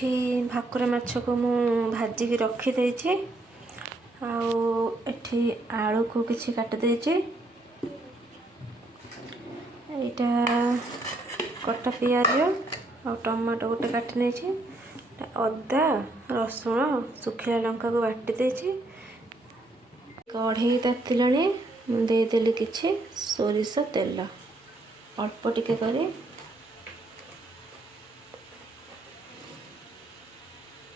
ଏଠି ଭାକୁର ମାଛକୁ ମୁଁ ଭାଜିକି ରଖିଦେଇଛି। ଆଉ ଏଠି ଆଳୁକୁ କିଛି କାଟି ଦେଇଛି। ଏଇଟା କଟା ପିଆଜ ଆଉ ଟମାଟୋ ଗୋଟେ କାଟି ନେଇଛି। ଅଦା ରସୁଣ ଶୁଖିଲା ଲଙ୍କାକୁ ବାଟି ଦେଇଛି। କଢ଼େଇ ତାତିଲାଣି, ମୁଁ ଦେଇଦେଲି କିଛି ସୋରିଷ ତେଲ ଅଳ୍ପ ଟିକେ କରି।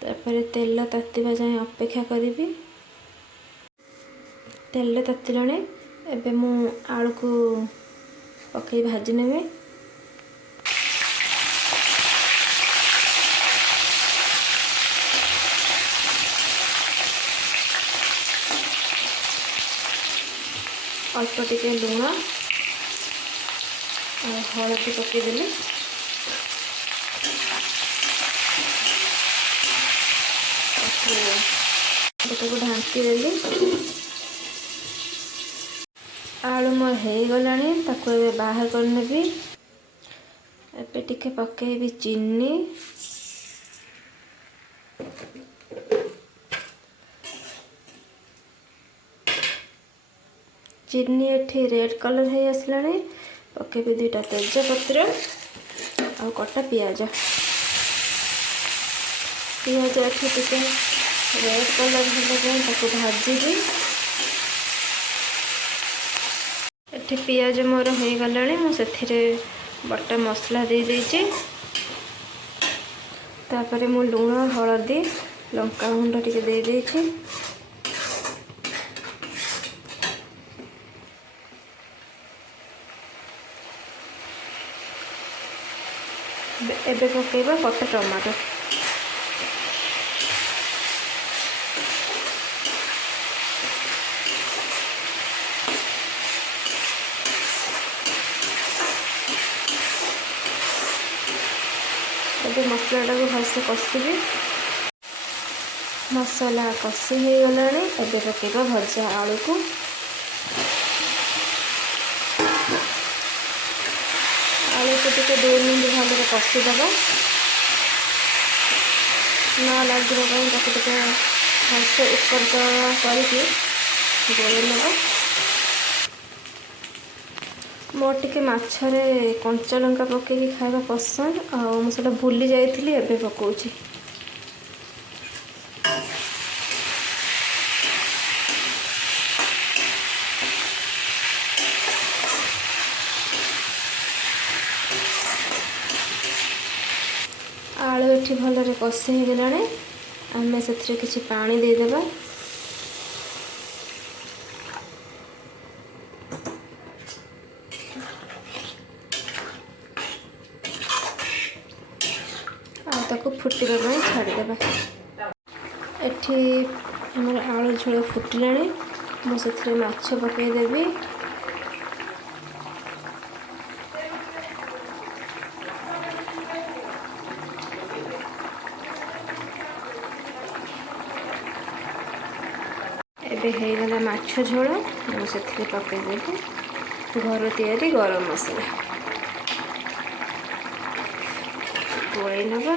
ତାପରେ ତେଲ ତାତିବା ଯାଏଁ ଅପେକ୍ଷା କରିବି। ତେଲ ତାତିଲାଣି, ଏବେ ମୁଁ ଆଳୁକୁ ପକାଇ ଭାଜି ନେବି। ଅଳ୍ପ ଟିକେ ଲୁଣ ଆଉ ହଳଦୀ ପକାଇଦେଲି। ତାକୁ ଢାଙ୍କି ଦେଲି। ଆଳୁ ମୋର ହେଇଗଲାଣି, ତାକୁ ଏବେ ବାହାର କରିନେବି। ଏବେ ଟିକେ ପକାଇବି ଚିନି, ଚିନି ଏଠି ରେଡ୍ କଲର୍ ହେଇ ଆସିଲାଣି। ପକାଇବି 2ଟା ତେଜପତ୍ର ଆଉ କଟା ପିଆଜ। ପିଆଜ ଏଠି ଟିକେ ରେଡ୍ କଲର୍ ହେବା ଯାଏଁ ତାକୁ ଭାଜିବି। ଏଠି ପିଆଜ ମୋର ହେଇଗଲାଣି, ମୁଁ ସେଥିରେ ବଟା ମସଲା ଦେଇଦେଇଛି। ତାପରେ ମୁଁ ଲୁଣ ହଳଦୀ ଲଙ୍କାଗୁଣ୍ଡ ଟିକେ ଦେଇଦେଇଛି। ଏବେ ପକାଇବା କଟା ଟମାଟୋ। ଏବେ ମସଲାଟାକୁ ଭଲସେ କଷିବି। ମସଲା କଷି ହେଇଗଲାଣି, ଏବେ ପକାଇବା ଭଜା ଆଳୁକୁ। ଆଳୁକୁ ଟିକେ 2 ମିନିଟ୍ ଭଲରେ କଷିଦେବା। ନ ଲାଗିବା ପାଇଁ ତାକୁ ଟିକେ ଭଲସେ ଉପର ତଳ କରିକି ଗୋଳେଇ ନେବା। ମୋର ଟିକେ ମାଛରେ କଞ୍ଚା ଲଙ୍କା ପକାଇକି ଖାଇବା ପସନ୍ଦ, ଆଉ ମୁଁ ସେଇଟା ଭୁଲି ଯାଇଥିଲି, ଏବେ ପକାଉଛି। ଆଳୁ ଏଠି ଭଲରେ କଷି ହେଇଗଲାଣି, ଆମେ ସେଥିରେ କିଛି ପାଣି ଦେଇଦେବା। ଆଉ ତାକୁ ଫୁଟିବା ପାଇଁ ଛାଡ଼ିଦେବା। ଏଠି ଆମର ଆଳୁ ଝୋଳ ଫୁଟିଲାଣି, ମୁଁ ସେଥିରେ ମାଛ ପକାଇଦେବି। ଏବେ ହେଇଗଲା ମାଛ ଝୋଳ, ମୁଁ ସେଥିରେ ପକାଇଦେବି ଘର ତିଆରି ଗରମ ମସଲା। ଗୋଳେଇ ନେବା।